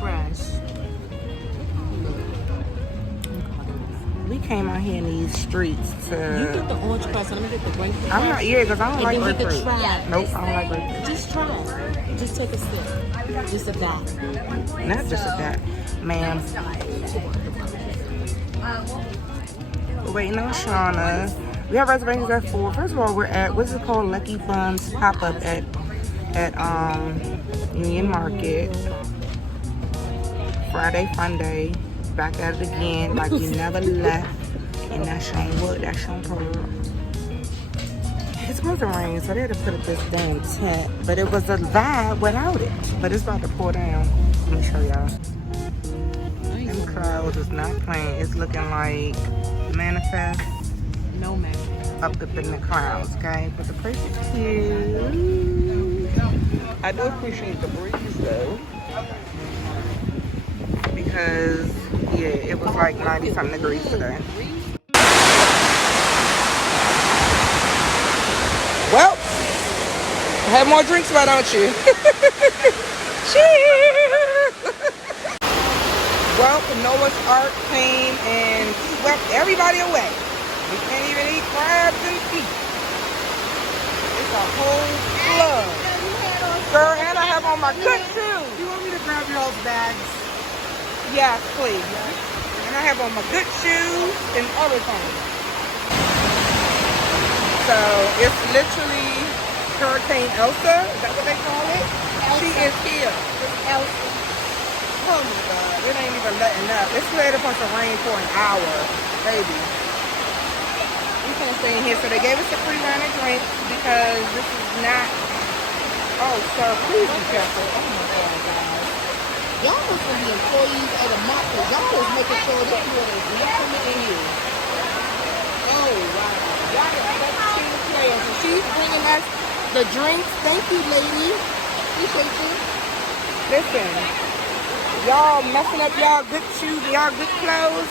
Fresh. We came out here in these streets to... You get the orange crust and I'm gonna get the grapefruit. I'm not, yeah, because I don't like grapefruit. Nope, I don't like grapefruit. Just try it. Just take a sip. Just a dot. Not just a dot, ma'am. We're waiting on Shauna. We have reservations at 4. First of all, we're at, what's it called? Lucky Funds pop-up at Union Market. Friday Fun Day. Back at it again, like we never left. And that's Sean Wood, that's Sean Pearl. It's supposed to rain, so they had to put up this damn tent. But it was a vibe without it. But it's about to pour down. Let me show y'all. Them clouds is not playing. It's looking like manifest. No man. Up in the clouds, okay? But the place is cute. I do appreciate the breeze though. Because yeah, it was like 90-something degrees today. Well, have more drinks, why don't you? Cheers! Well, Noah's Art came and swept everybody away. We can't even eat crabs and feet. It's a whole club. Girl, and I have on my good shoes. You want me to grab your old bags? Yes, please. And I have on my good shoes and everything. So it's literally Hurricane Elsa. Is that what they call it? Elsa. She is here. It's Elsa. Oh my God. It ain't even letting up. It's supposed to rain for an hour, baby. We can't stay in here. So they gave us a free round of drinks because this is not. Oh, sir, please be careful. Oh my God, guys. Y'all was gonna be employees of the month because y'all was making sure this water is not coming in here. Oh, wow. Y'all got such a team player. So she's bringing us the drinks. Thank you, lady. Appreciate you. Listen, y'all messing up y'all good shoes and y'all good clothes.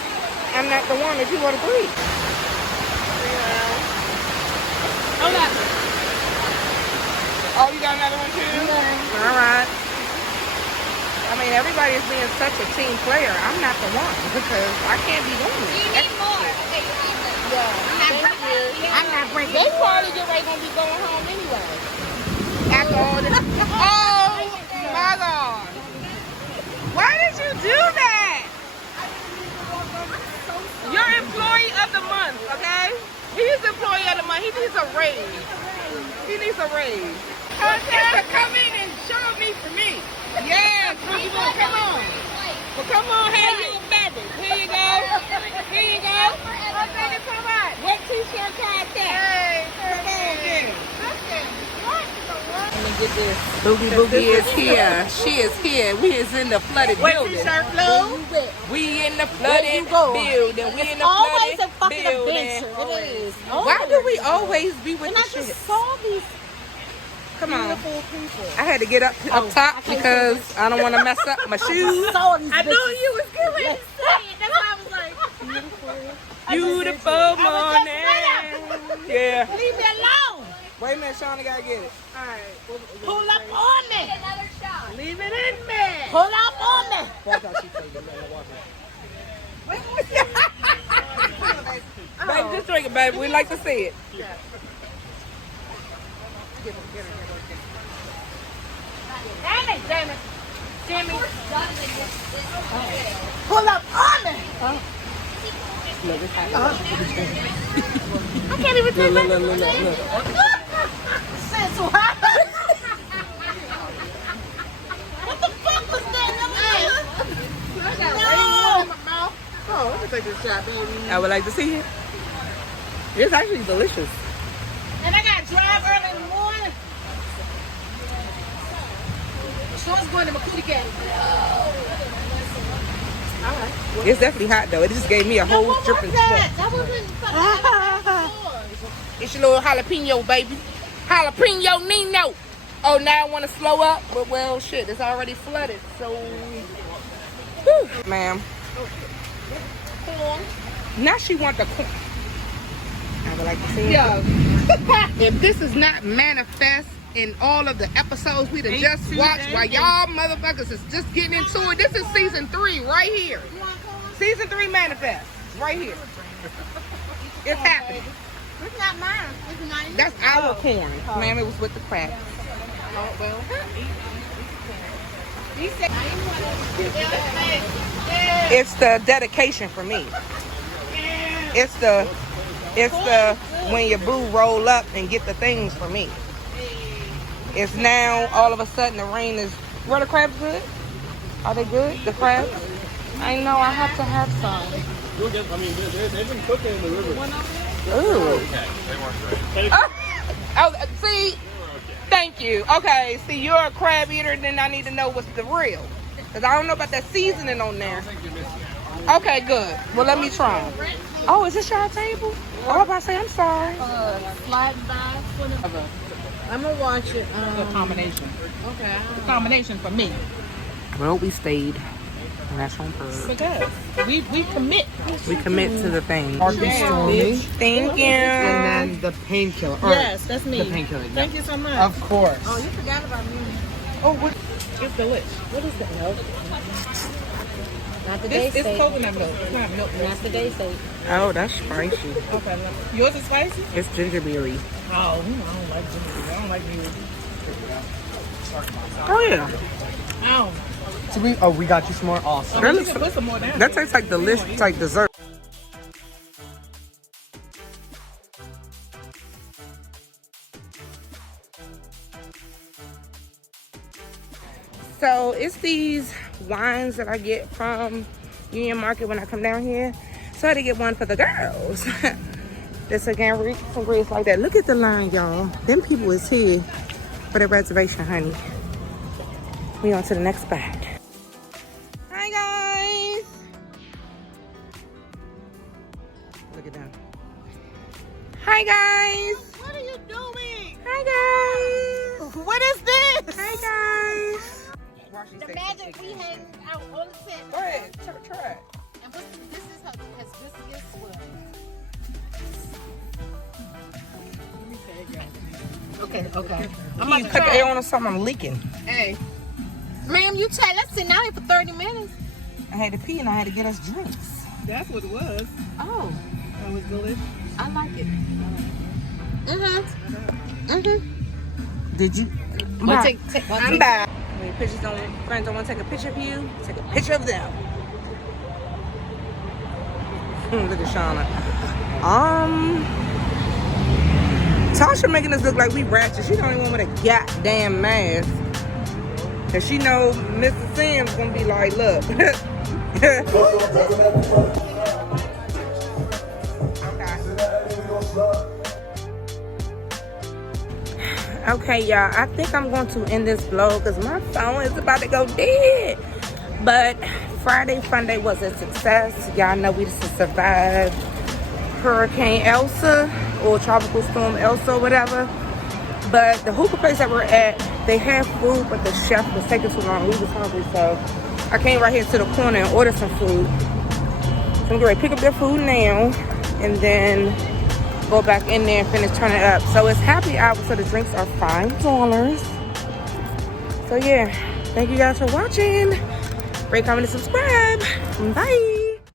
I'm not the one that you want to breathe. Hold up. Oh, you got another one too? Yeah. All right. I mean, everybody is being such a team player. I'm not the one because I can't be doing it. You need more. Okay, you need more. Yeah. I'm not breaking. They probably get ready to be going home anyway. After all this. Oh my God. Why did you do that? You're employee of the month, okay? He's employee of the month. He needs a raise. He needs a raise. Okay. Come in and show me for me. Yes, come on. Well, come on, have you a baby. Here you go. Here you go. Oh, baby, come on. What t-shirt card that? Hey, come on, then. Let me get this. Boogie is here. She is here. We is in the flooded building. What t-shirt, Lou? We in the flooded building. We in the Always flooded a fucking building. adventure. It is. Why do we always be with And the I shit? just saw these Come on. beautiful people. I had to get up top because I don't want to mess up my shoes. Saw these I knew bitches. you was getting ready to say it. That's why I was like, Beautiful morning. Yeah. Leave me alone. Wait a minute, Shauna gotta get it. All right. Pull up on me. another shot. Leave it in me. Pull up on me. Baby, just drink it, baby. We like to see it. Damn it. Pull up on me. I can't even take Look. Since what? What the fuck was that? No. Oh, let me take this shot, baby. I would like to see it. It's actually delicious. And I got to drive early in the morning. So it's going to Makootie Cat. All right. It's definitely hot though. It just gave me a whole What was dripping that? sweat. That wasn't fucking It's your little jalapeno, baby. Jalapeno Nino. Oh, now I want to slow up, but well, shit, it's already flooded. So, whew. Ma'am. corn. Now she want the corn. I would like to see it. Yo. If this is not manifest in all of the episodes we done just watched while y'all motherfuckers is just getting into it. This is season 3 right here. Season 3 manifest right here. It's happening. It's not mine. It's not. That's our corn. Ma'am, it was with the crab. Oh, well. It's the dedication for me. It's the when your boo roll up and get the things for me. It's now all of a sudden the rain is. Were the crabs good? Are they good? The crabs? I know I have to have some. You'll get, I mean, they've been cooking in the river. Ooh. Okay, they weren't great. Oh, see, thank you. Okay, see, you're a crab eater, then I need to know what's the real. Because I don't know about that seasoning on there. Okay, good. Well, let me try them. Oh, is this your table? Oh, I was about to say, I'm sorry. Sliding by. I'm going to watch it. The combination. Okay. The combination for me. Well, we stayed. And that's on purpose. Because we commit. We commit to the thing. Thank Thank you. And then the painkiller. Yes, that's me. The painkiller. Thank you so much. Of course. Oh, you forgot about me. Oh, what? It's delicious. What is that? No. Not the day This is steak. coconut milk. It's not milk. Not the day steak. Oh, that's spicy. Okay. Yours is spicy? It's gingerberry. Oh, I don't like ginger. I don't like ginger. Oh, yeah. Oh. So we got you some more. Awesome. That, You looks, can put some more down. that tastes like delicious. It's like dessert. So it's these wines that I get from Union Market when I come down here. So I had to get one for the girls. This again, some grits like that. Look at the line, y'all. Them people is here for the reservation, honey. We on to the next spot. Hi guys. Look at them. Hi guys. What are you doing? Hi guys. What is this? Hi guys. The magic we hang out on the set. Go ahead, try it. And this is her hibiscus swirl. Okay. I'm about to put the air on or something. I'm leaking. Hey. Ma'am, you tell us sit down here for 30 minutes. I had to pee and I had to get us drinks. That's what it was. Oh, That was delicious. I like it. Did you? Take I'm back. When your friends don't want to take a picture of you, take a picture of them. Look at Shauna. Tasha making us look like we ratchet. She don't even want a goddamn mask. And she know Mr. Sam's gonna be like, look. Okay, y'all, I think I'm going to end this vlog because my phone is about to go dead. But Friday Fun Day was a success. Y'all know we just survived Hurricane Elsa or Tropical Storm Elsa or whatever. But the hookah place that we're at, they have food, but the chef was taking too long. We was hungry, so I came right here to the corner and ordered some food. So I'm getting ready to pick up their food now and then go back in there and finish turning it up. So it's happy hour, so the drinks are $5. So yeah, thank you guys for watching. Rate, comment, and subscribe. Bye.